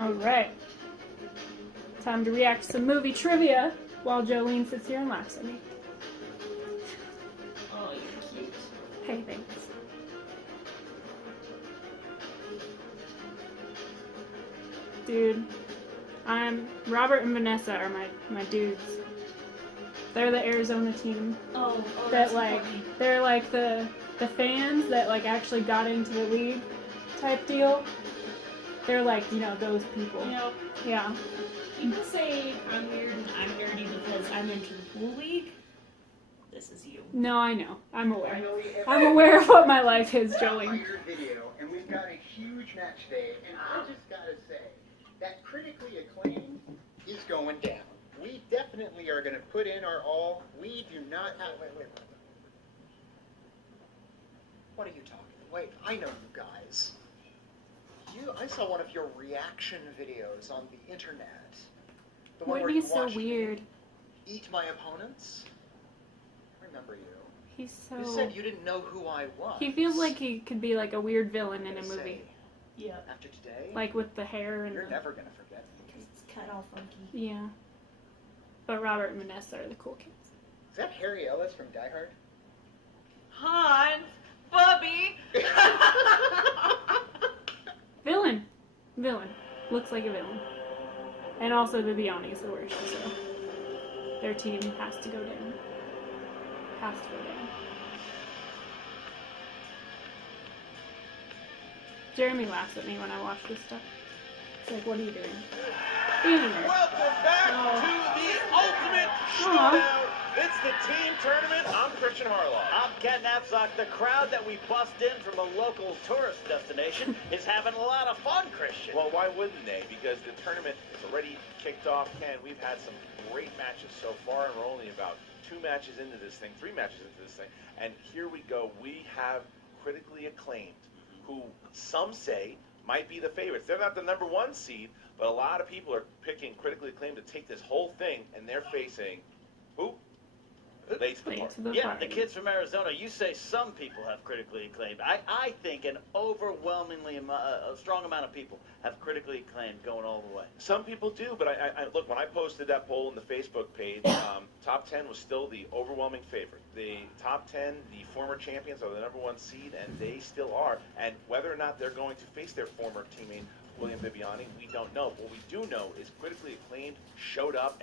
Alright. Time to react to some movie trivia while Jolene sits here and laughs at me. Oh, you're cute. Hey, thanks. Dude, Robert and Vanessa are my dudes. They're the Arizona team. Oh, That that's funny. they're like the fans that like actually got into the league type deal. They're like, those people. You know, Yeah. people say I'm weird and I'm nerdy because I'm into the pool league. This is you. No, I know. I'm aware. I'm aware of what my life is, Jolene. Video, and we've got a huge match today, and I just gotta say that critically acclaimed is going down. We definitely are going to put in our all. We do not have. Wait. What are you talking? Wait, I know you guys. I saw one of your reaction videos on the internet. The one where you Whitney's so watched me weird. eat my opponents. I remember you. He's so. You said you didn't know who I was. He feels like he could be like a weird villain in a movie, Yeah. After today, like with the hair and. you're never gonna forget me. Because it's cut all funky. Yeah. But Robert and Vanessa are the cool kids. Is that Harry Ellis from Die Hard? Hans, Bubby. Villain. Looks like a villain. And also the Biani's the worst, so their team has to go down. Jeremy laughs at me when I watch this stuff. It's like, what are you doing? Anyway. Welcome back to the Ultimate Schmoedown. It's the team tournament. I'm Christian Harloff. I'm Ken Knapsack. The crowd that we bust in from a local tourist destination is having a lot of fun, Christian. Well, why wouldn't they? Because the tournament is already kicked off. Ken, we've had some great matches so far, and we're only about 3 matches into this thing. And here we go. We have critically acclaimed, who some say might be the favorites. They're not the #1 seed, but a lot of people are picking critically acclaimed to take this whole thing, and they're facing who? Late to the party. Yeah, the kids from Arizona. You say some people have critically acclaimed. I think an overwhelmingly a strong amount of people have critically acclaimed going all the way. Some people do, but I look, when I posted that poll in the Facebook page, top 10 was still the overwhelming favorite. The top 10, the former champions, are the #1 seed, and they still are. And whether or not they're going to face their former teammate, William Bibiani, we don't know. What we do know is critically acclaimed showed up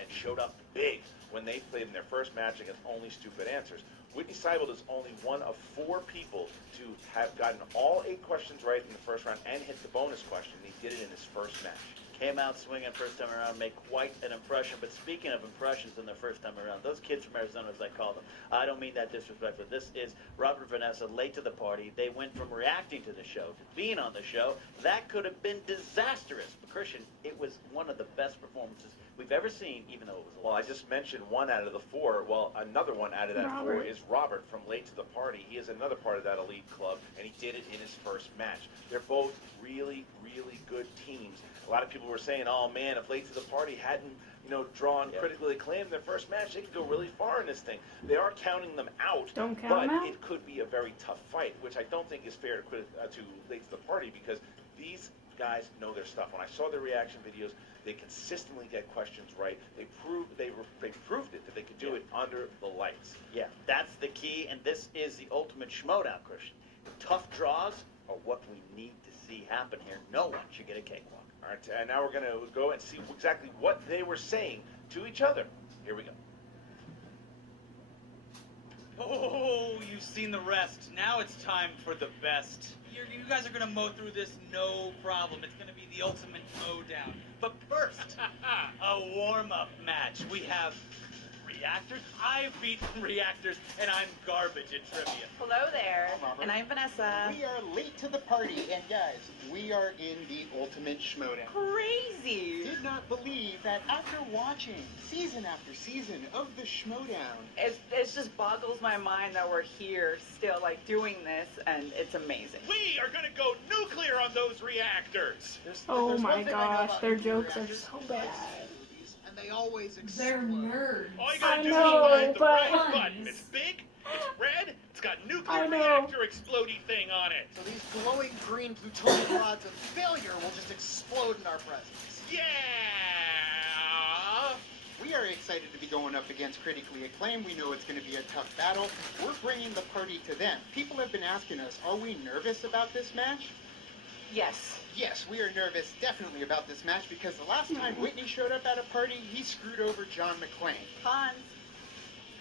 big when they played in their first match against Only Stupid Answers. Whitney Seibold is only one of 4 people to have gotten all 8 questions right in the first round and hit the bonus question. He did it in his first match. Came out swinging first time around, made quite an impression. But speaking of impressions in their first time around, those kids from Arizona, as I call them, I don't mean that disrespectfully. This is Robert and Vanessa, late to the party. They went from reacting to the show to being on the show. That could have been disastrous. But Christian, it was one of the best performances we've ever seen, even though it was a Well, I loss. just mentioned 1 out of the 4. Well, another one out of that 4 Robert. is Robert from Late to the Party. He is another part of that elite club, and he did it in his first match. They're both really, really good teams. A lot of people were saying, oh man, if Late to the Party hadn't, drawn critically acclaimed in their first match, they could go really far in this thing. They are counting them out, Don't count but them out. it could be a very tough fight, which I don't think is fair to Late to the Party, because these guys know their stuff. When I saw their reaction videos, they consistently get questions right. They proved it that they could do it under the lights. Yeah, that's the key, and this is the ultimate Schmoedown, Christian. Tough draws are what we need to see happen here. No one should get a cakewalk. All right, and now we're going to go and see exactly what they were saying to each other. Here we go. Oh, you've seen the rest. Now it's time for the best. You guys are going to mow through this no problem. It's going to be the ultimate mowdown. But first, a warm-up match. We have reactors. I've beaten reactors, and I'm garbage at trivia. Hello there. I'm Robert. And I'm Vanessa. We are late to the party, and guys, we are in the Ultimate Schmoedown. Crazy. Did not believe that after watching season after season of the Schmoedown, It's just boggles my mind that we're here still like doing this, and it's amazing. We are going to go nuclear on those reactors. Oh there's my one thing I know gosh, about their nuclear jokes are reactors. so bad. And they always explode. They're nerds. All you I got to do know, is find the but- right button. It's big, It's red. It's got I nuclear know. reactor explodey thing on it. So these glowing green plutonium rods of failure will just explode in our presence. Yeah. We are excited to be going up against Critically Acclaimed. We know it's going to be a tough battle. We're bringing the party to them. People have been asking us, are we nervous about this match? Yes. Yes, we are nervous definitely about this match because the last time Whitney showed up at a party, he screwed over John McClane. Hans.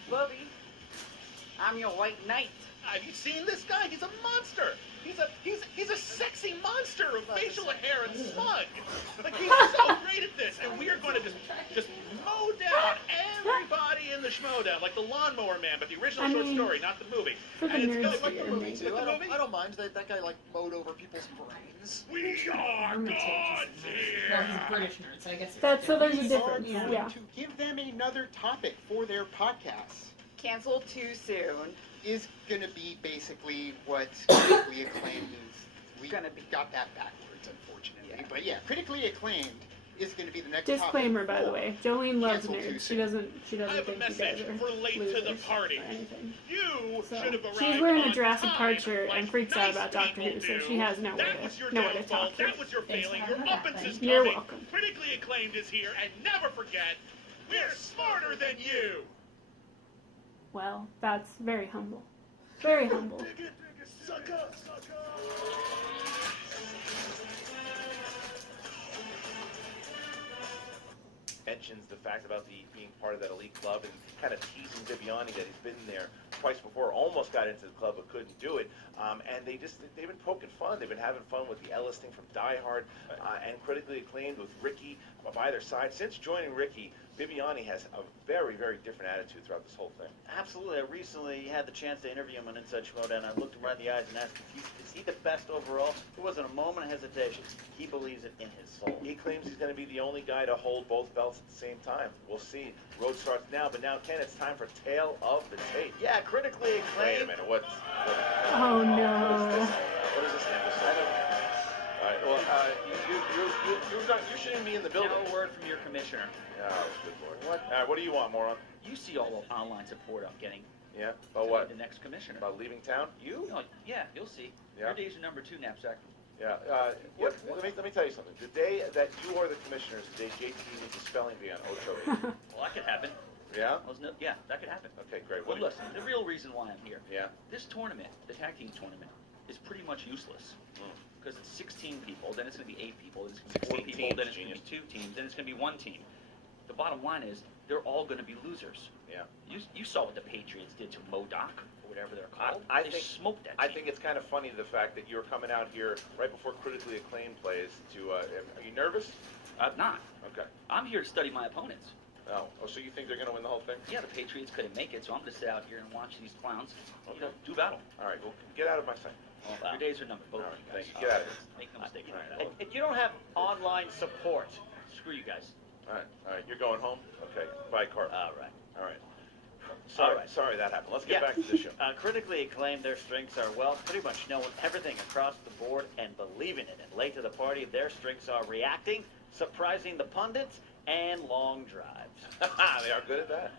Bubby. I'm your white knight. Have you seen this guy? He's a monster. He's a sexy monster of facial hair and smug. Like he's so great at this, and we are going to just mow down everybody in the Schmoedown, like the Lawnmower Man, but the original short story, not the movie. For the And it's nerds like here, the movie. maybe. Like the movie. I don't mind that guy like mowed over people's brains. We are gods Well, here. he's British nerd, so I guess it's That's so there's a We are difference. going Yeah. to give them another topic for their podcast. Canceled too soon. Is going to be basically what Critically Acclaimed is. We got that backwards, unfortunately. Yeah. But yeah, Critically Acclaimed is going to be the next Disclaimer, topic. by the way. Jolene loves Cancel too nerds. She soon. doesn't. She I doesn't have a think you message guys are for late to the losers party. or anything. You So should have arrived she's wearing a on Jurassic time, Park shirt like and freaks out nice about Doctor people Who, so do. she has nowhere That was your to downfall. talk to. That was your Thanks failing. for Your having that, uppance is buddy. You're coming. welcome. Critically Acclaimed is here, and never forget, we're smarter than you. Well, that's very humble. Very humble. Sucker, mentions the fact about being part of that elite club and kind of teasing Bibiani that he's been there twice before, almost got into the club but couldn't do it. And they've been poking fun. They've been having fun with the Ellis thing from Die Hard and Critically Acclaimed with Ricky by their side. Since joining Ricky, Bibiani has a very, very different attitude throughout this whole thing. Absolutely. I recently had the chance to interview him on Inside Schmoedown. I looked him right in the eyes and asked is he the best overall? There wasn't a moment of hesitation. He believes it in his soul. He claims he's going to be the only guy to hold both belts at the same time. We'll see. Road starts now, but now, Ken, it's time for Tale of the Tape. Yeah, critically Wait a acclaimed. minute. What Oh is this? no. What is this episode? All right. Well, you shouldn't be in the building. Now a word from your commissioner. Oh, good lord. What do you want, moron? You see all the online support I'm getting. Yeah. About what? The next commissioner. About leaving town? You? No, yeah, you'll see. Yeah. Your days are number 2, knapsack. Yeah. Let me tell you something. The day that you are the commissioner is the day JT needs a spelling bee on Ocho. Well, that could happen. Yeah. Yeah, that could happen. Okay, great. Well, listen, the real reason why I'm here. Yeah. This tournament, the tag team tournament, is pretty much useless. Because it's 16 people, then it's going to be 8 people, then it's going to be 4 16 people, then it's teams, going to be 2 teams, then it's going to be 1 team. The bottom line is, they're all going to be losers. Yeah. You saw what the Patriots did to Modoc, or whatever they're called. I They think- smoked that I team. think it's kind of funny the fact that you're coming out here right before Critically Acclaimed plays to. Are you nervous? I'm not. Okay. I'm here to study my opponents. Oh, so you think they're going to win the whole thing? Yeah, the Patriots couldn't make it, so I'm going to sit out here and watch these clowns, Okay. do battle. All right. Well, get out of my sight. Your days are numbered, both All of right, you guys. thank you. Get out of here. Make no mistake about And, that. and you don't have online support. Screw you guys. All right. You're going home. Okay. Bye, Carl. All right. All right. All right. Sorry that happened. Let's get Yeah. back to the show. Critically acclaimed, their strengths are, well, pretty much knowing everything across the board and believing it. And late to the party, their strengths are reacting, surprising the pundits, and long drives. They are good at that.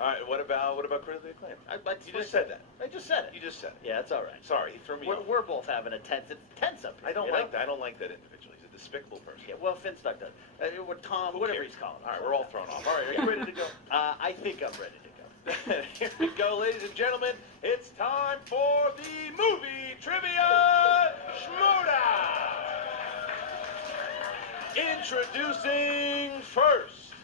All right. What about Critically Acclaimed? You just said that. I just said it. You just said it. Yeah, that's all right. Sorry, he threw me off. We're both having a tense up here. I don't you like know? that. I don't like that individual. He's a despicable person. Yeah, well, Finstock does. With Tom, Who whatever cares? he's calling. All right, we're all thrown off. All right, are you ready to go? I think I'm ready to go. Here we go, ladies and gentlemen. It's time for the movie trivia Schmoedown. Introducing first,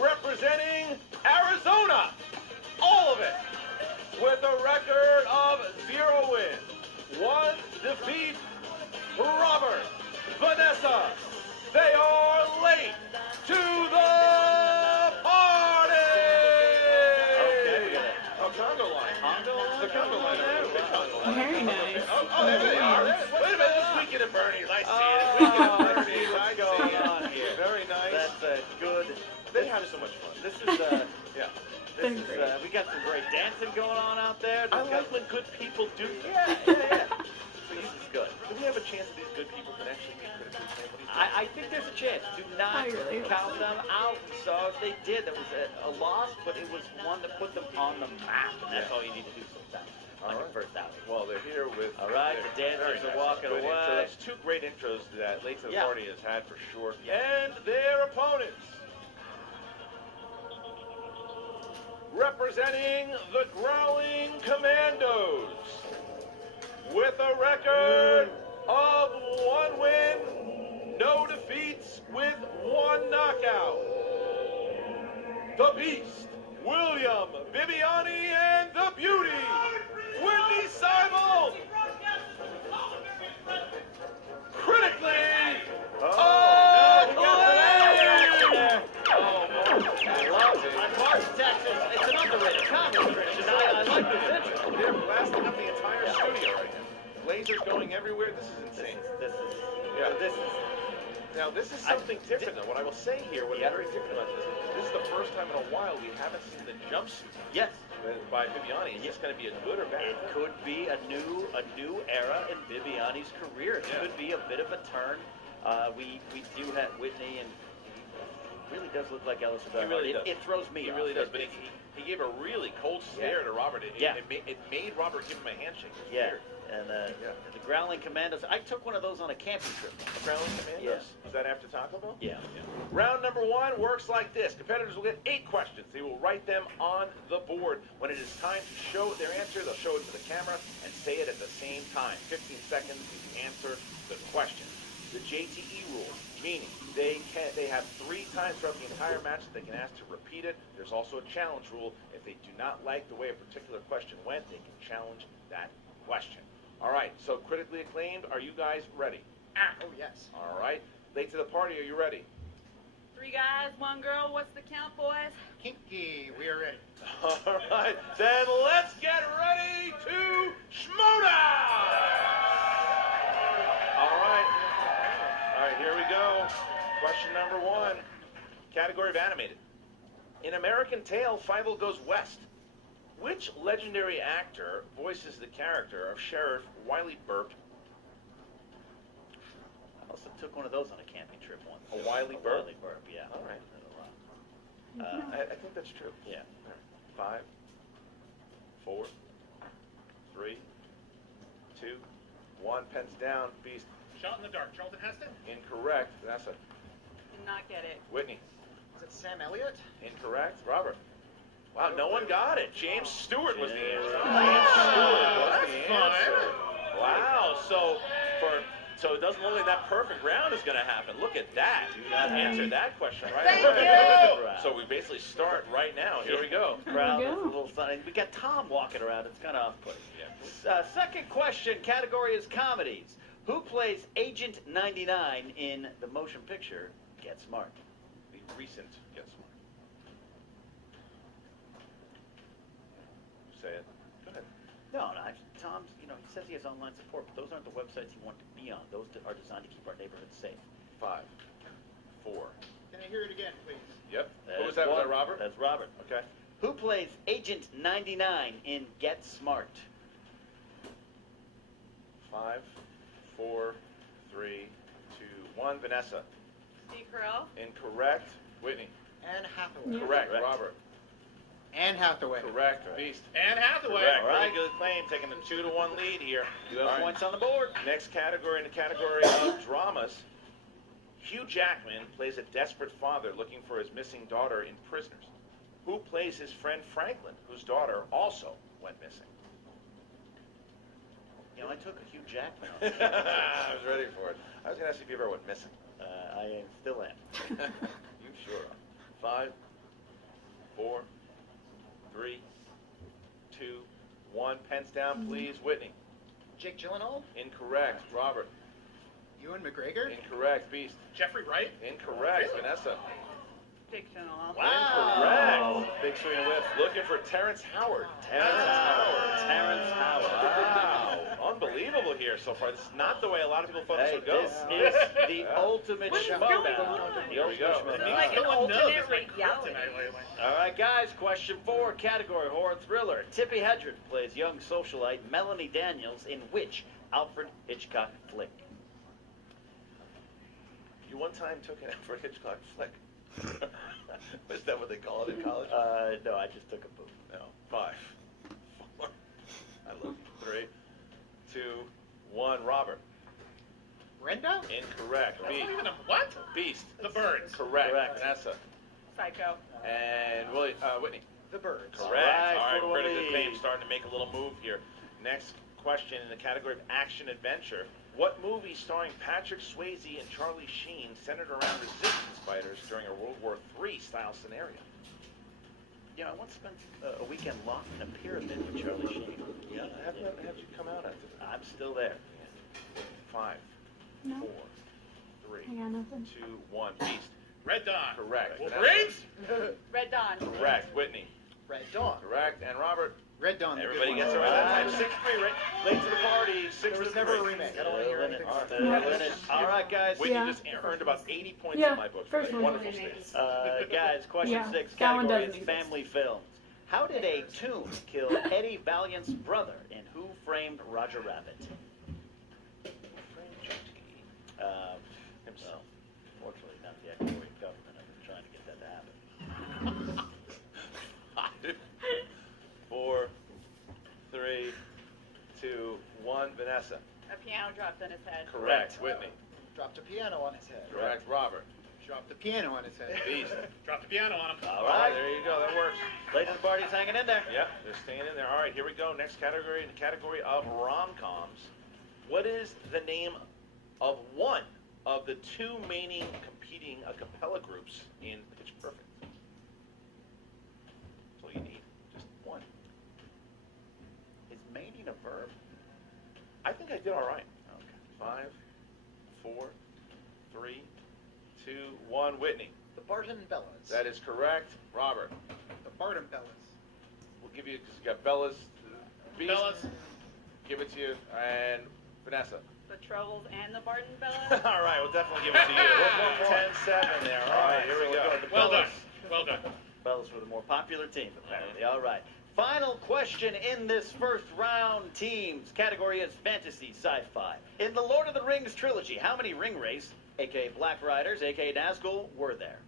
representing Arizona, all of it, with a record of 0 wins, 1 defeat. Robert, Vanessa, they are late to the party. Okay, we got it. Oh, Congo line. The Congo line. The Congo line. Very nice. Oh, there they are. Wait a minute. This Weekend at Bernie's. I see it. Oh, Weekend at I Bernie's. see what's I going see it. on here. Very nice. That's a good. They have so much fun. This is Yeah. this is we got some great dancing going on out there. I We've like got- when good people do. Yeah. So this is good. Do we have a chance chance that these good people can actually be critically acclaimed? What do you think? I think there's a chance. Do not I really hope count so. them out. We saw what they did. That was a loss, but it was one that put them on the map, and that's all you need to do sometimes on your first outing. Well, they're here with. All right, the dancers are walking Good away. So that's two great intros that Late to the Yeah. Party has had for sure. And their opponents. Representing the Growling Commandos with a record of 1 win, no defeats with 1 knockout. The Beast, William Bibiani, and the Beauty, Whitney Seibel. Critically It's an underrated comedy tradition. I like this intro. They're blasting up the entire studio right now. Lasers going everywhere. This is insane. This is Now, this is something different, though. What I will say here, what's very different about this is the first time in a while we haven't seen the jumpsuit yes. by Bibiani. Is this going to be a good or bad? It could be a new era in Bibiani's career. It could be a bit of a turn. We do have Whitney, and he really does look like Ellis. He really does. It throws me He off. really does. But he gave a really cold stare to Robert. It made Robert give him a handshake. It was weird. And the Growling Commandos. I took one of those on a camping trip. Growling Commandos? Yes. Was that after Taco Bell? Yeah. Round number 1 works like this. Competitors will get 8 questions. They will write them on the board. When it is time to show their answer, they'll show it to the camera and say it at the same time. 15 seconds to answer the question. The JTE rule, meaning they have 3 times throughout the entire match that they can ask to repeat it. There's also a challenge rule. If they do not like the way a particular question went, they can challenge that question. All right, so critically acclaimed, are you guys ready? Oh, yes. All right. Late to the party, are you ready? 3 guys, 1 girl. What's the count, boys? Kinky, we are ready. All right, then let's get ready to Schmoedown! All right, here we go. Question number 1, category of animated. In American Tail, Fievel Goes West. Which legendary actor voices the character of Sheriff Wiley Burke? I also took one of those on a camping trip once. A Wiley Burke? Wiley Burke, yeah. All right. I think that's true. Yeah. 5, 4, 3, 2, 1. Pens down. Beast. Shot in the dark. Charlton Heston? Incorrect. Vanessa. Did not get it. Whitney. Is it Sam Elliott? Incorrect. Robert. Wow, no one got it. James Stewart was the answer. James James Stewart was That's the fun. answer. Wow, so it doesn't look like that perfect round is going to happen. Look at that. You answered that question right Thank away. you. So we basically start right now. Here we go. Crowd There is we a go. little funny. We got Tom walking around. It's kind of off-putting. Yeah. Second question, category is comedies. Who plays Agent 99 in the motion picture Get Smart? The recent Get Smart. Say it. Go ahead. No, Tom's, he says he has online support, but those aren't the websites he wanted to be on. Those are designed to keep our neighborhoods safe. 5, 4. Can I hear it again, please? Yep. What was that? Was that Robert? That's Robert. Okay. Who plays Agent 99 in Get Smart? 5, 4, 3, 2, 1. Vanessa. Steve Carell. Incorrect. Whitney. Anne Hathaway. Yeah. Correct. Correct. Robert. Anne Hathaway. Correct. Beast. Anne Hathaway. Correct. All right. Very good claim, taking the 2-1 lead here. You have All right. points on the board. Next category, in the category of dramas, Hugh Jackman plays a desperate father looking for his missing daughter in Prisoners. Who plays his friend Franklin, whose daughter also went missing? I took a Hugh Jackman. I was ready for it. I was going to ask if you ever went missing. I still am. You sure are. 5, 4, 3, 2, 1. Pens down, please. Whitney. Jake Gyllenhaal? Incorrect. Robert. Ewan McGregor? Incorrect. Beast. Jeffrey Wright? Incorrect. Vanessa. Fictional. Incorrect. Big swing and whiff. Looking for Terrence Howard. Terrence Howard. Wow. Unbelievable here so far. This is not the way a lot of people thought this Hey, would go. this is the ultimate What is Schmoedown. going on? Here we go. Schmoedown. Like an No one knows. alternate It's been reality. tonight lately. All right, guys, question 4, category horror thriller. Tippi Hedren plays young socialite Melanie Daniels in which Alfred Hitchcock flick? time took an Alfred Hitchcock flick? Is that what they call it in college? No, I just took a poop. No. 5, 4. I love 3, 2, 1. Robert. Brenda? Incorrect. That's not even a what? Beast. The birds. Correct. Correct. Vanessa. Psycho. And Whitney. The birds. Correct. All right, 4-1 critical lead. acclaim starting to make a little move here. Next question in the category of action adventure. What movie starring Patrick Swayze and Charlie Sheen centered around resistance fighters during a World War III style scenario? You know, I once spent a weekend locked in a pyramid with Charlie Sheen. Yeah, how'd you come out after that? I'm still there. 5, No. 4, 3, I got nothing. 2, 1. Beast. Red Dawn. Correct. Wolverines? Red Dawn. Correct. Whitney. Red Dawn. Correct. And Robert. Red Dawn. Everybody gets it right that time. 6-3, right? Late to the party. 6 There was never a remake. I don't want to hear anything about it. Winning. All right, guys. Whitney Yeah. just earned about 80 points Yeah, in my book. first one. Wonderful state. Guys, question Yeah, 6, that one category doesn't is exist. family films. How did a tomb kill Eddie Valiant's brother in Who Framed Roger Rabbit? Himself. Fortunately, not the Ecuadorian government. I've been trying to get that to happen. 5, 4, 3, 2, 1. Vanessa. A piano dropped on his head. Correct. Whitney. Dropped a piano on his head. Correct. Robert. Dropped the piano on his head. Beast. Drop the piano on him. All right. There you go. That works. Ladies and party's hanging in there. Yep, they're staying in there. All right, here we go. Next category, in the category of rom-coms. What is the name of one of the 2 main competing a cappella groups in Pitch Perfect? That's all you need. Just one. Is mating a verb? I think I did all right. Okay. 5, 4, 3, 2, 1. Whitney. The Barton Bellas. That is correct. Robert. The Barton Bellas. We'll give you, because you got Bella's. Beast. Fellas. Give it to you. And Vanessa. The Troubles and the Barton Bellas. All right, we'll definitely give it to you. 10-7 there. All right, here we go. Well done. Well done. Bellas were the more popular team, apparently. All right. Final question in this first round, teams. Category is fantasy sci-fi. In the Lord of the Rings trilogy, how many ring wraiths, a.k.a. Black Riders, a.k.a. Nazgul, were there?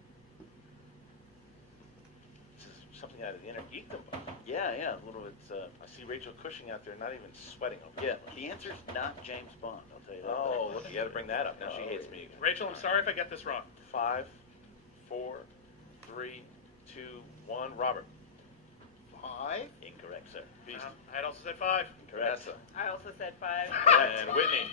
This is something out of the inner geekdom book. Yeah, a little bit. I see Rachel Cushing out there not even sweating over Yeah, it. the answer's not James Bond, I'll tell you that. Oh, look, you got to bring that up. Now she hates me again. Rachel, I'm sorry if I get this wrong. 5, 4, 3, 2, 1. Robert. 5. Incorrect, sir. Beast. I had also said 5. Correct. Vanessa. I also said 5. And Whitney.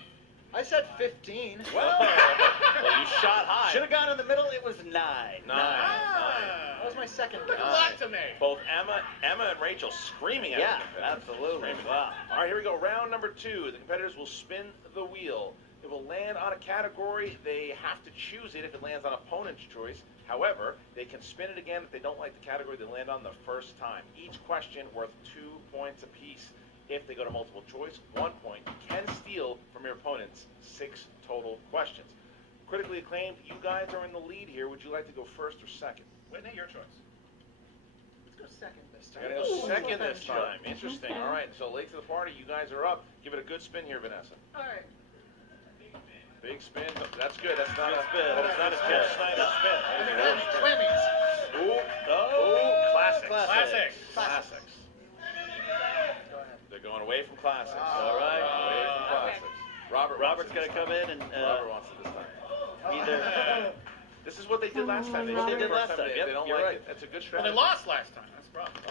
I said 15. Well, you shot high. Should have gone in the middle. It was 9. 9. That was my second Good guess. luck to me. Both Emma and Rachel screaming at Yeah, the competitors. absolutely. Screaming. Wow. All right, here we go. Round number 2. The competitors will spin the wheel. It will land on a category. They have to choose it if it lands on opponent's choice. However, they can spin it again if they don't like the category they land on the first time. Each question worth 2 points apiece. If they go to multiple choice, 1 point. You can steal from your opponents 6 total questions. Critically acclaimed, you guys are in the lead here. Would you like to go first or second? Whitney, your choice. Let's go second this You're time. going to go Ooh, second Well, this time. Interesting. Okay. All right, so late to the party, you guys are up. Give it a good spin here, Vanessa. All right. Big spin. That's good. That's not a spin. Oh, it's not a Jim Snyder spin. Whammies. Ooh, Oh, classics. Classics. Classics. Go ahead. They're going away from classics. All right. Away from classics. Robert's going to come in and Robert wants it this time. either. This is what they did last time. What they did last First time. They, Yep, they don't you're like right. it. That's a good Well, strategy. they lost last time. That's the problem.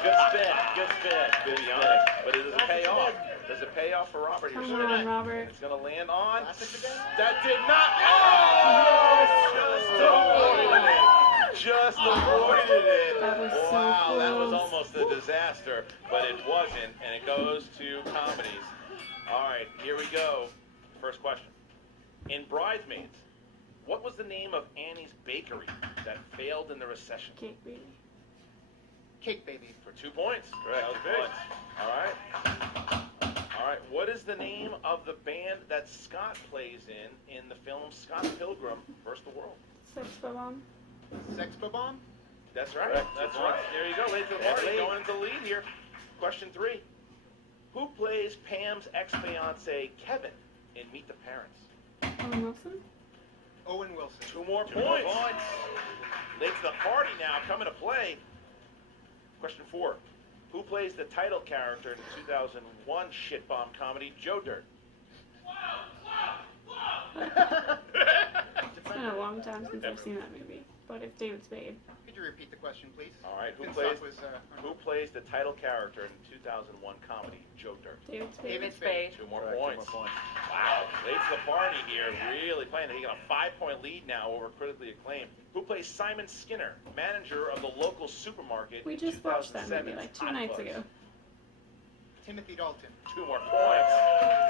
Good spin. Good spin. Good beyond. But it does pay off. Does it pay off for Robert here? Come So on, Robert. it's going to land on. Classics again? That did not. Oh! Just avoided it. Just avoided it. That was so wow, that was close. almost a disaster, but it wasn't, and it goes to comedies. All right, here we go. First question. In Bridesmaids, what was the name of Annie's bakery that failed in the recession? Cake baby. Cake Baby. For 2 points. Correct. 2 points. All right. All right. What is the name of the band that Scott plays in the film Scott Pilgrim vs. the World? Sex bomb. Sex Bomb? That's right. Correct. That's 2 right. points. There you go. Late to the Yeah, party. lead. Going into the lead here. Question 3. Who plays Pam's ex-fiance Kevin in Meet the Parents? Owen Wilson. Owen Wilson. 2 more Two more points. points. Late to the party now, coming to play. Question 4. Who plays the title character in the 2001 shitbomb comedy Joe Dirt? It's been a long time since I've seen that movie. But it's David Spade. Could you repeat the question, please? All right, who Vincent plays was, who plays the title character in the 2001 comedy Joe Dirt? David Spade. David Spade. 2 more Correct, points. 2 more points. Wow, late to the party here, really playing. They got a 5-point lead now over critically acclaimed. Who plays Simon Skinner, manager of the local supermarket? We in just watched that movie 2007's like 2 Hot nights Fuzz? ago. Timothy Dalton. 2 more points.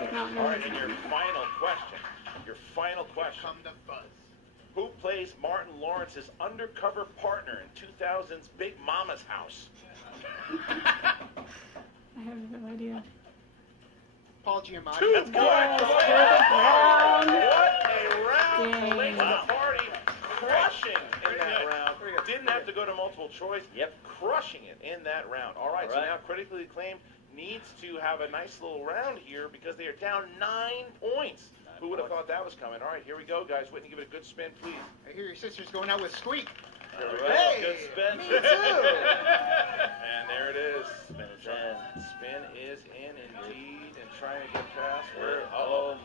Did not know All right, his and your name. final question. Your final question. Come the fuzz. Who plays Martin Lawrence's undercover partner in 2000's Big Mama's House? I have no idea. Paul Giamatti. 2 Yes, points. perfect round. What a round for Dang. late to Wow. the party. Crushing in that round. Didn't have to go to multiple choice. Yep. Crushing it in that round. All right, All so right. now critically acclaimed needs to have a nice little round here because they are down 9 points. Who would have thought that was coming? All right, here we go, guys. Whitney, give it a good spin, please. I hear your sister's going out with Squeak. Here we All go. right, Hey, good spin. me too. And there it is. Spin is in. Spin is in indeed, and trying to get past where. Oh,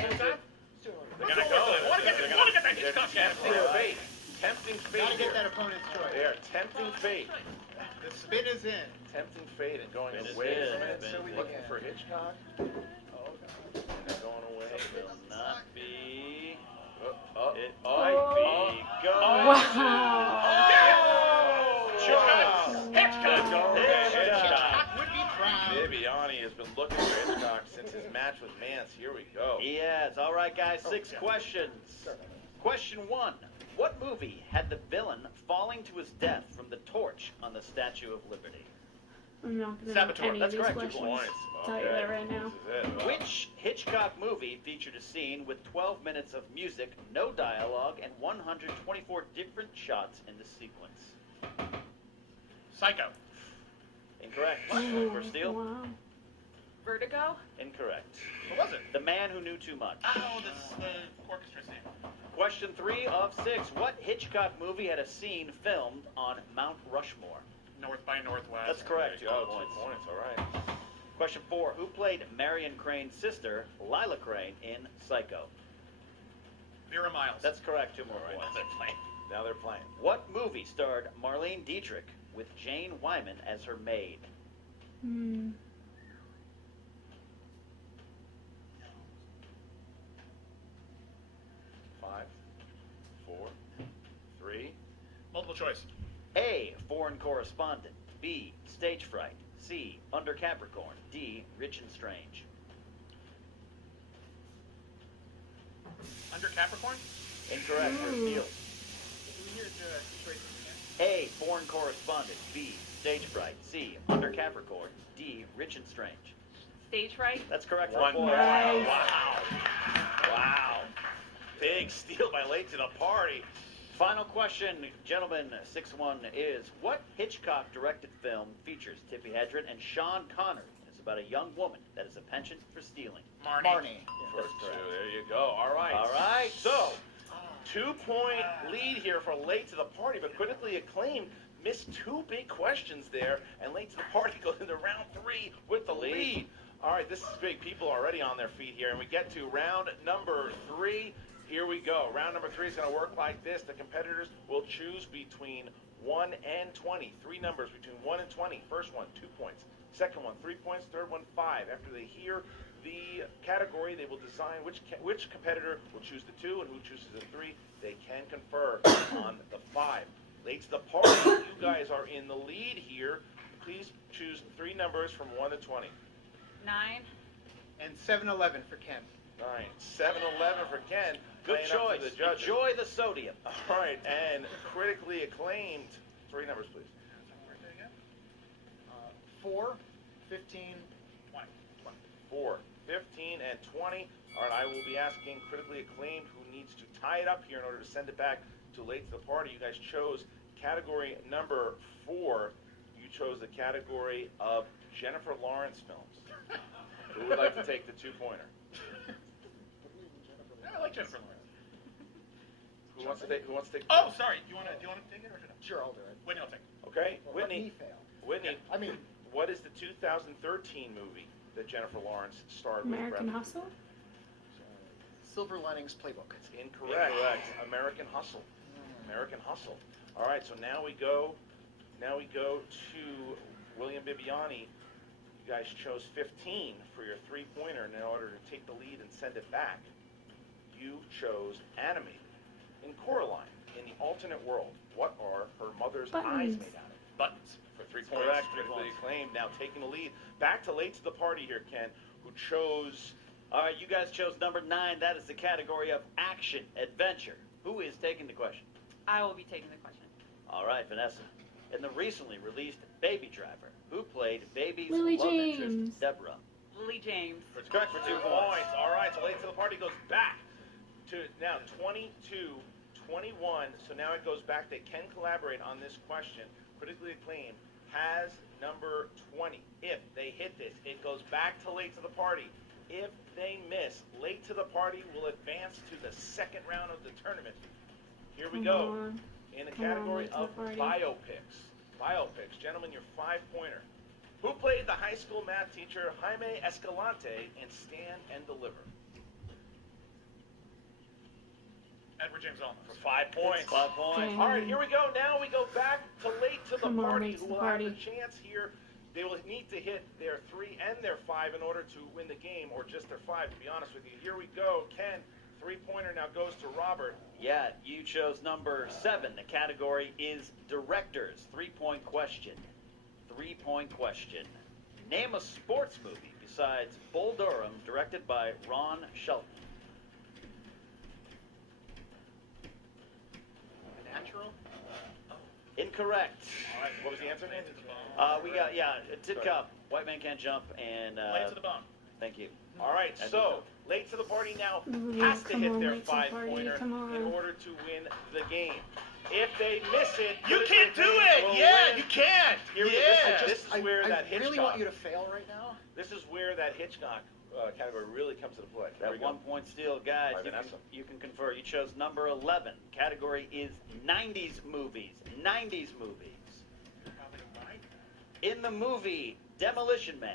They're gonna go. They're tempting fate. Tempting fate Gotta get here. that opponent's choice. They are tempting fate. The spin is in. Tempting fate and going Spin is away in, from it. spin is Looking in. for Hitchcock. And they're going away. Will not be. It Oh. might be going. Wow. Hitchcock. Would be proud. Viviani has been looking for Hitchcock since his match with Mance. Here we go. Yes, all right, guys. 6 questions. Question 1. What movie had the villain falling to his death from the torch on the Statue of Liberty? I'm not going to know Saboteur. any of That's these correct, 2 questions. points. I'll tell you that right now. This is it. Which Hitchcock movie featured a scene with 12 minutes of music, no dialogue, and 124 different shots in the sequence? Psycho. Incorrect. Ooh, For Steele? wow. Vertigo? Incorrect. What was it? The Man Who Knew Too Much. Oh, the orchestra scene. Question 3 of 6. What Hitchcock movie had a scene filmed on Mount Rushmore? North by Northwest. That's correct. 2 There you go. points. 2 points. All right. Question 4. Who played Marion Crane's sister, Lila Crane, in Psycho? Vera Miles. That's correct. 2 more All right. points. Now they're playing. What movie starred Marlene Dietrich with Jane Wyman as her maid? Hmm. Five, 4, 3. Multiple choice. A. Foreign Correspondent. B. Stage Fright. C. Under Capricorn. D. Rich and Strange. Under Capricorn? Incorrect. For Ooh. Steele. Can we hear the choices again? A. Foreign Correspondent. B. Stage Fright. C. Under Capricorn. D. Rich and Strange. Stage fright? That's correct. For 1 4. point. Nice. Wow. Wow. Big steal by late to the party. Final question, gentlemen. 6-1 is, what Hitchcock directed film features Tippi Hedren and Sean Connery? It's about a young woman that is a penchant for stealing. Marnie. That's First 2. correct. There you go. All right. All right. So, 2-point lead here for late to the party, but critically acclaimed missed 2 big questions there, and late to the party goes into round 3 with the lead. All right, this is big. People are already on their feet here, and we get to round number 3. Here we go. Round number 3 is going to work like this. The competitors will choose between 1 and 20. 3 numbers between 1 and 20. First one, 2 points. Second one, 3 points. Third one, 5. After they hear the category, they will decide which competitor will choose the 2 and who chooses the 3. They can confer on the 5. Late to the party, you guys are in the lead here. Please choose 3 numbers from 1 to 20. 9. And 7-Eleven for Ken. 9. 7-Eleven for Ken. Good playing up to choice. the judges. Enjoy the sodium. All right, and critically acclaimed. 3 numbers, please. 4, 15, 20. 4, 15, and 20. All right, I will be asking critically acclaimed who needs to tie it up here in order to send it back to late to the party. You guys chose category number 4. You chose the category of Jennifer Lawrence films. Who would like to to take the 2-pointer? I like Jennifer Lawrence. Who wants to take? Oh, sorry. Do you want to take it or should I? Sure, I'll do it. Whitney, I'll take it. Okay, Well, let Whitney. me fail. Whitney, I mean, what is the 2013 movie that Jennifer Lawrence starred American with? Hustle? Silver Linings Playbook. It's incorrect. American Hustle. American Hustle. All right, so now we go to William Bibiani. You guys chose 15 for your 3-pointer in order to take the lead and send it back. You chose animated. In Coraline, in the alternate world, what are her mother's eyes Buttons. made out of? Buttons. For 3 points, Correct. critically acclaimed. Now taking the lead. Back to late to the party here, Ken, who chose. All right, you guys chose number 9. That is the category of action adventure. Who is taking the question? I will be taking the question. All right, Vanessa. In the recently released Baby Driver, who played Baby's Lily love James. interest, Deborah? Lily James. It's correct for 2 points. All right, so late to the party goes back to now 22-21. So now it goes back. They can collaborate on this question. Critically acclaimed has number 20. If they hit this, it goes back to late to the party. If they miss, late to the party will advance to the second round of the tournament. Here we Come go. on. In the Come on, category Late to the of Party. biopics. Biopics. Gentlemen, your 5-pointer. Who played the high school math teacher Jaime Escalante in Stand and Deliver? Edward James Olmos. For 5 points. 5 points. Dang. All right, here we go. Now we go back to late to the Come on, party. Late to Who the will have the Party. chance here? They will need to hit their 3 and their 5 in order to win the game, or just their 5, to be honest with you. Here we go. Ken, 3-pointer now goes to Robert. Yeah, you chose number 7. The category is directors. 3-point question. 3-point question. Name a sports movie besides Bull Durham, directed by Ron Shelton. Natural. Incorrect. All right, what was the answer? We got, Tin Cup, White Man Can't Jump, and... Late to the bone. Thank you. All right, so late to the party now Ooh, has to come hit on, their Late to the Party, 5-pointer come on. in order to win the game. If they miss it, You can't do it! will Yeah, win. you can't! Here we go. Yeah! This is where that I really Hitchcock. want you to fail right now. This is where that Hitchcock category really comes into play. Here we That go. 1-point steal, guys. By You can, Vanessa. you can confer. You chose number 11. Category is 90s movies. 90s movies. In the movie Demolition Man,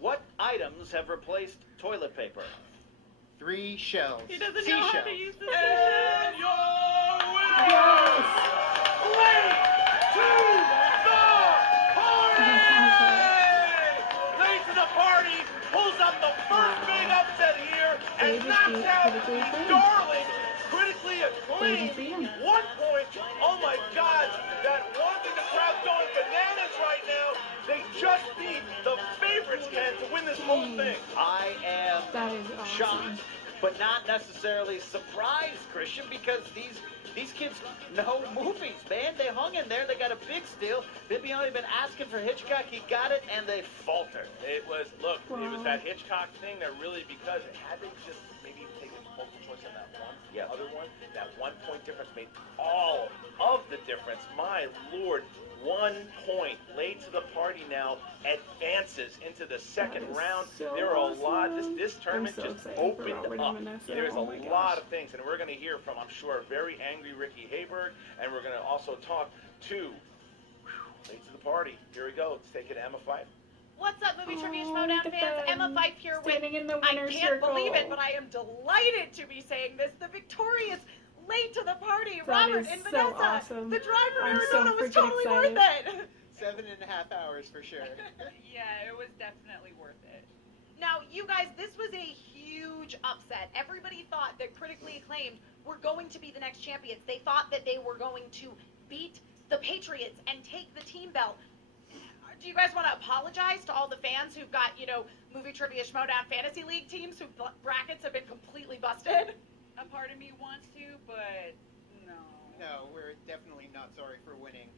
what items have replaced toilet paper? 3 shells. He doesn't know how to Seashells. use the And seashell. your winner! Yes! Late to the party! Late to the party pulls up the first big upset here and They just knocks beat out critically the acclaimed. darling, critically They just beat acclaimed. 'em. 1 point. Oh my God, that one thing, the crowd's going bananas right now. They just beat the favorites, Ken, to win this whole thing. I am That is awesome. shocked, but not necessarily surprised, Christian, because these kids know movies, man. They hung in there. They got a big steal. Bibiani been asking for Hitchcock. He got it, and they faltered. It was, look, it was Wow. that Hitchcock thing that really, because had they just maybe taken multiple choice on that one, Yeah. the other one, that 1-point difference made all of the difference. My Lord, 1 point. Late to the party now advances into the second That is round. so There are a lot. awesome. This tournament I'm so just excited for opened Robert up. and Vanessa. There's Oh a my lot gosh. of things, and we're going to hear from, I'm sure, a very angry Ricky Hayberg, and we're going to also talk to late to the party. Here we go. Let's take it to Emma Fife. What's up, Movie Trivia Oh, Schmoedown look at fans? them. Emma Fife here with, Standing in the I winner's can't believe it, circle. but I am delighted to be saying this, the victorious Late to the Party, That Robert is and so Vanessa. awesome. The drive from I'm so Arizona was freaking totally excited. worth it. 7.5 hours for sure. Yeah, it was definitely worth it. Now, you guys, this was a huge upset. Everybody thought that critically acclaimed were going to be the next champions. They thought that they were going to beat the Patriots and take the team belt. Do you guys want to apologize to all the fans who've got, Movie Trivia Schmoedown Fantasy League teams whose brackets have been completely busted? A part of me wants to, but no. No, we're definitely not sorry for winning.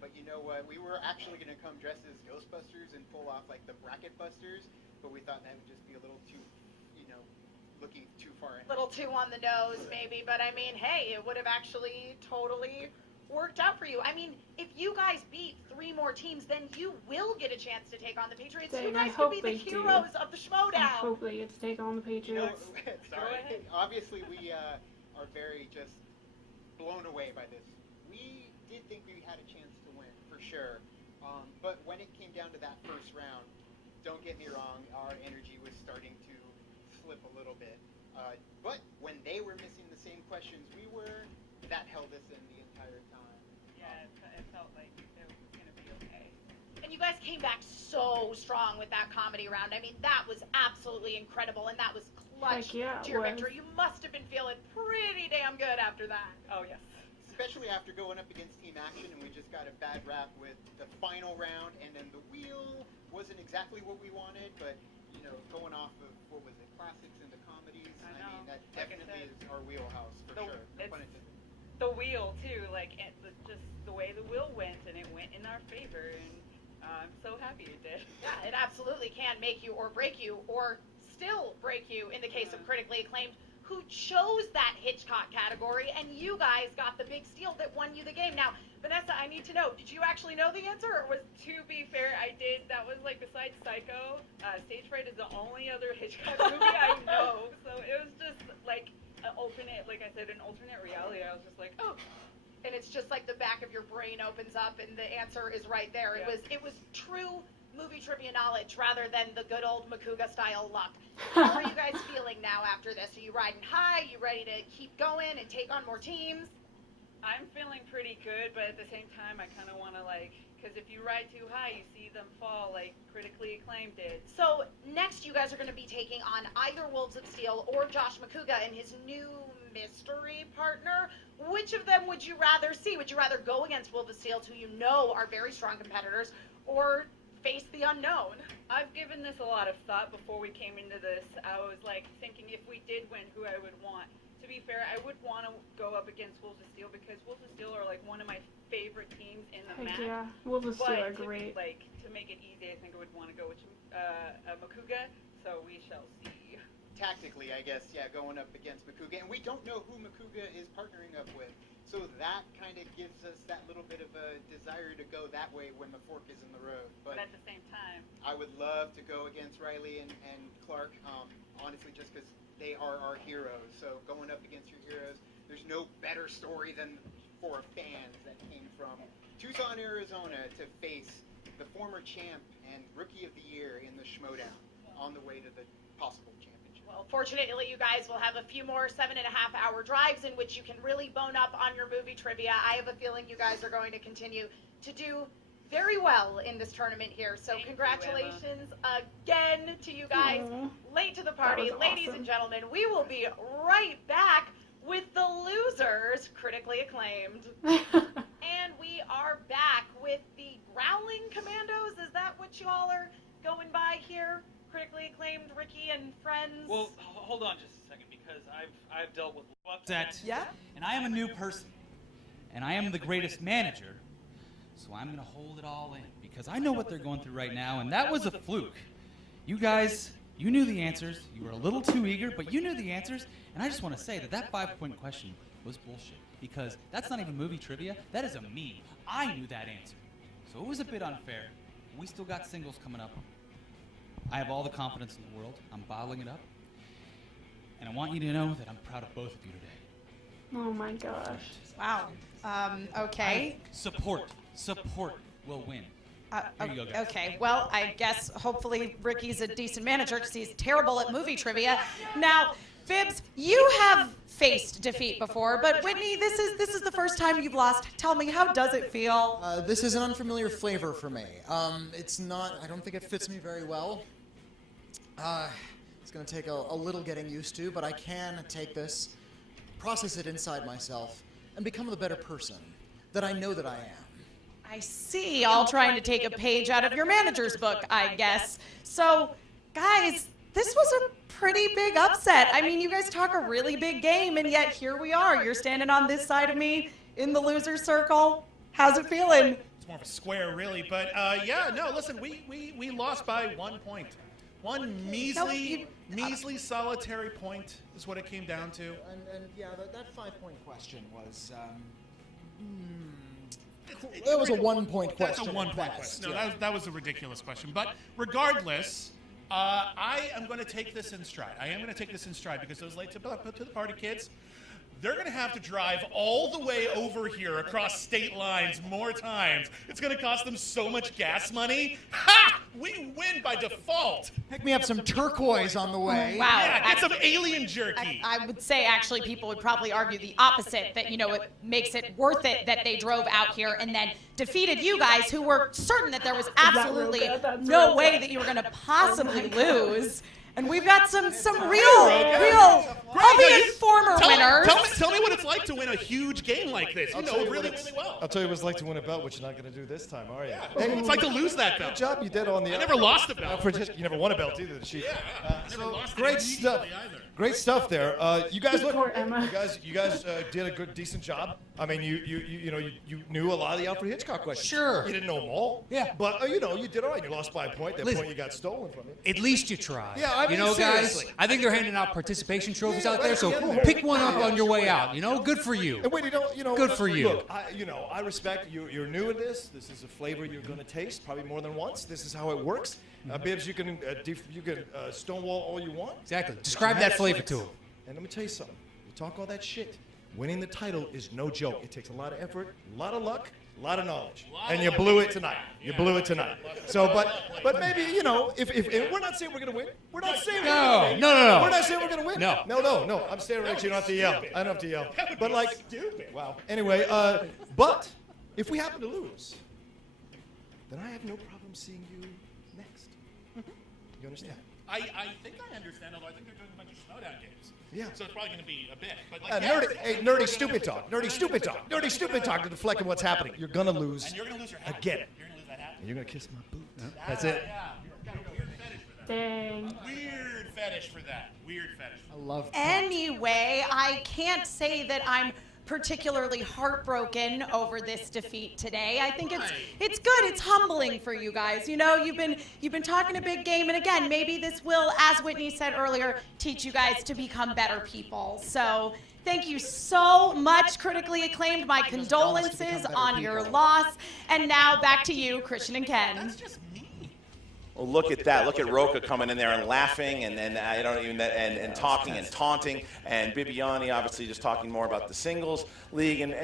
But you know what? We were actually going to come dressed as Ghostbusters and pull off like the Bracket Busters, but we thought that would just be a little too, looking too far ahead. Little too on the nose, maybe, but I mean, hey, it would have actually totally worked out for you. I mean, if you guys beat 3 more teams, then you will get a chance to take on the Patriots. Dang, You I guys hope could be the they do. heroes of the I Schmoedown. hope they get to take on the Patriots. Sorry. Obviously, we are very just blown away by this. We did think we had a chance to win, for sure. But when it came down to that first round, don't get me wrong, our energy was starting to slip a little bit. But when they were missing the same questions we were, that held us in the entire time. Yeah, it felt like it was going to be okay. And you guys came back so strong with that comedy round. I mean, that was absolutely incredible, and that was clutch Heck yeah, to your it was. victory. You must have been feeling pretty damn good after that. Oh, yes. Especially after going up against Team Action, and we just got a bad rap with the final round, and then the wheel wasn't exactly what we wanted, but, you know, going off of, what was it, classics into comedies, I I know. mean, that Like I definitely said, is our wheelhouse, for the- sure. No it's- pun intended. The wheel, too, like, just the way the wheel went, and it went in our favor, and I'm so happy it did. Yeah, it absolutely can make you or break you, or still break you in the case of Critically Acclaimed, who chose that Hitchcock category, and you guys got the big steal that won you the game. Now, Vanessa, I need to know, did you actually know the answer, or was... To be fair, I did. That was like, besides Psycho, Stage Fright is the only other Hitchcock movie I know. So it was just like an alternate, like I said, an alternate reality. I was just like, oh. And it's just like the back of your brain opens up, and the answer is right there. Yeah. It was true movie trivia knowledge rather than the good old Makuga style luck. How are you guys feeling now after this? Are you riding high? You ready to keep going and take on more teams? I'm feeling pretty good, but at the same time, I kind of want to like, because if you ride too high, you see them fall like Critically Acclaimed did. So next you guys are going to be taking on either Wolves of Steel or Josh Makuga and his new mystery partner. Which of them would you rather see? Would you rather go against Wolves of Steel, who you know are very strong competitors, or face the unknown? I've given this a lot of thought before we came into this. I was like thinking if we did win, who I would want. To be fair, I would want to go up against Wolves of Steel because Wolves of Steel are like one of my favorite teams in the Heck match. yeah, Wolves of Steel are But great. to make it easy, I think I would want to go with Makuga. So we shall see. Tactically, I guess, yeah, going up against Makuga, and we don't know who Makuga is partnering up with, so that kind of gives us that little bit of a desire to go that way when the fork is in the road. But at the same time, I would love to go against Riley and Clark, honestly, just because they are our heroes. So going up against your heroes, there's no better story than for fans that came from Tucson, Arizona to face the former champ and Rookie of the Year in the Schmoedown on the way to the possible championship. Well, fortunately, you guys will have a few more 7.5-hour drives in which you can really bone up on your movie trivia. I have a feeling you guys are going to continue to do very well in this tournament here. So Thank you, congratulations again to you guys. Aw. Late to the party, was ladies awesome. and gentlemen. We will be right back with the losers, Critically Acclaimed. And we are back with the Growling Commandos. Is that what you all are going by here? Critically Acclaimed, Ricky and friends? Well, hold on just a second, because I've dealt with upset. Yeah? And I am a new person. And I am the greatest manager. So I'm going to hold it all in, because I know what they're going through right now, and that was a fluke. You guys, you knew the answers. You were a little too eager, but you knew the answers. And I just want to say that 5-point question was bullshit, because that's not even movie trivia. That is a meme. I knew that answer. So it was a bit unfair. We still got singles coming up. I have all the confidence in the world. I'm bottling it up. And I want you to know that I'm proud of both of you today. Oh my gosh. Wow. Okay. Support will win. Here you go, guys. Okay. Well, I guess hopefully Ricky's a decent manager because he's terrible at movie trivia. Now, Fibs, you have faced defeat before, but Whitney, this is the first time you've lost. Tell me, how does it feel? This is an unfamiliar flavor for me. It's not, I don't think it fits me very well. It's going to take a little getting used to, but I can take this, process it inside myself, and become the better person that I know that I am. I see, all trying to take a page out of your manager's book, I guess. So, guys, this was a pretty big upset. I mean, you guys talk a really big game, and yet here we are. You're standing on this side of me in the loser circle. How's it feeling? It's more of a square, really. But, yeah, no, listen, we lost by 1 point. One measly, solitary point is what it came down to. And yeah, that 5-point question was, That was a 1 point That's question. a 1 point question. No, that was a ridiculous question. But regardless, I am going to take this in stride. I am going to take this in stride because those late to the party kids, they're going to have to drive all the way over here across state lines more times. It's going to cost them so much gas money. Ha! We win by default. Pick me up some turquoise on the way. Wow. Yeah, get some alien jerky. I would say actually people would probably argue the opposite, that, it makes it worth it that they drove out here and then defeated you guys who were certain that there was absolutely no way that you were going to possibly lose. And we've got some real, albeit former winners. Tell me what it's like to win a huge game like this. You know it really, really well. I'll tell you what it's like to win a belt, which you're not going to do this time, are you? Hey, it's like to lose that belt. Good job, you did on the. I never lost a belt. You never won a belt either, Chief. Never lost Great it stuff. either. Great stuff there. You guys Poor Emma. You guys did a decent job. I mean, you knew a lot of the Alfred Hitchcock questions. Sure. You didn't know them all. Yeah. But you did all right. You lost by a point. That point you got stolen from you. At least you tried. Yeah, I mean, guys, seriously. I think they're handing out participation trophies out there, so pick one up on your way out. Good for you. And wait, Good for you. Look, I respect you. You're new at this. This is a flavor you're going to taste probably more than once. This is how it works. Bibbs, you can stonewall all you want. Exactly. Describe that flavor to him. And let me tell you something. You talk all that shit. Winning the title is no joke. It takes a lot of effort, a lot of luck, a lot of knowledge. And you blew it tonight. You blew it tonight. So, but maybe, if we're not saying we're going to win. We're not saying we're going to win. No. We're not saying we're going to win. No. I'm standing next to you. You don't have to yell. I don't have to yell. But wow. Anyway, but if we happen to lose, then I have no problem seeing you next. You understand? I think I understand, although I think they're doing a bunch of Schmoedown games. Yeah. So it's probably going to be a bit. But nerdy stupid talk. Nerdy stupid talk to deflect on what's happening. You're going to lose. And you're going to lose your hat. I get it. You're going to lose that hat. And you're going to kiss my boot. That's it. Yeah. You've got a weird fetish for that. Dang. Weird fetish for that. Weird fetish. I love Anyway, I can't say that I'm particularly heartbroken over this defeat today. I think it's good. It's humbling for you guys. You've been talking a big game, and again, maybe this will, as Whitney said earlier, teach you guys to become better people. So thank you so much, critically acclaimed. My condolences on your loss. And now back to you, Christian and Ken. That's just me. Well, look at that. Look at Roca coming in there and laughing and talking and taunting. And Bibiani obviously just talking more about the singles league. And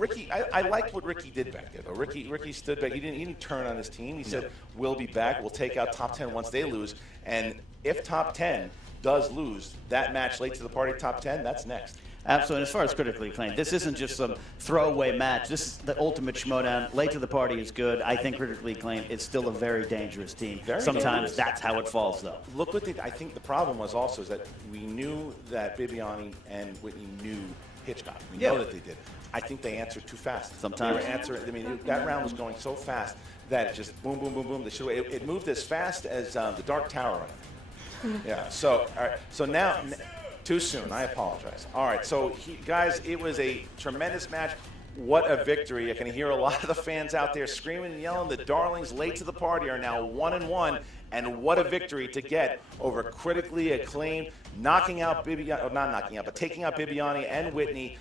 Ricky, I liked what Ricky did back there, though. Ricky stood back. He didn't turn on his team. He said, we'll be back. We'll take out top 10 once they lose. And if top 10 does lose that match late to the party, top 10, that's next. Absolutely. As far as critically acclaimed, this isn't just some throwaway match. This is the ultimate Schmoedown. Late to the party is good. I think critically acclaimed is still a very dangerous team. Sometimes that's how it falls, though. Look what I think the problem was also is that we knew that Bibiani and Whitney knew Hitchcock. We know that they did. I think they answered too fast. Sometimes. They were answering. I mean, that round was going so fast that it just boom, boom, boom, boom. It moved as fast as the Dark Tower. Yeah. So, all right. So now. Too soon. I apologize. All right. So, guys, it was a tremendous match. What a victory. I can hear a lot of the fans out there screaming and yelling. The Darlings late to the party are now 1-1. And what a victory to get over critically acclaimed, taking out Bibiani and Whitney.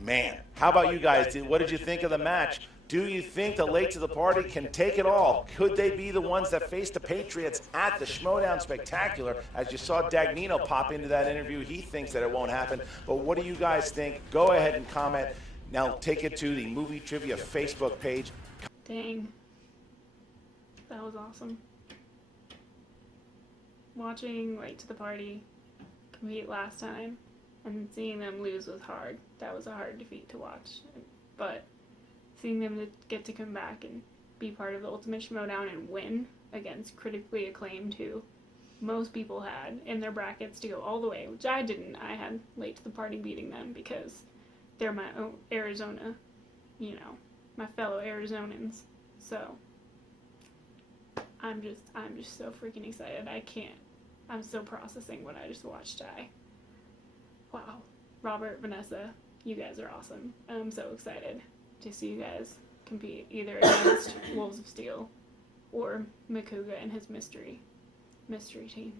Man, how about you guys? What did you think of the match? Do you think the late to the party can take it all? Could they be the ones that face the Patriots at the Schmoedown Spectacular? As you saw Dagnino pop into that interview, he thinks that it won't happen. But what do you guys think? Go ahead and comment. Now take it to the Movie Trivia Facebook page. Dang. That was awesome. Watching Late to the Party compete last time and seeing them lose was hard. That was a hard defeat to watch. But seeing them get to come back and be part of the Ultimate Schmoedown and win against critically acclaimed, who most people had in their brackets to go all the way, which I didn't. I had Late to the Party beating them because they're my own Arizona, my fellow Arizonans. So I'm just so freaking excited. I'm still processing what I just watched. Wow. Robert, Vanessa, you guys are awesome. I'm so excited to see you guys compete either against Wolves of Steel or Makuga and his mystery team.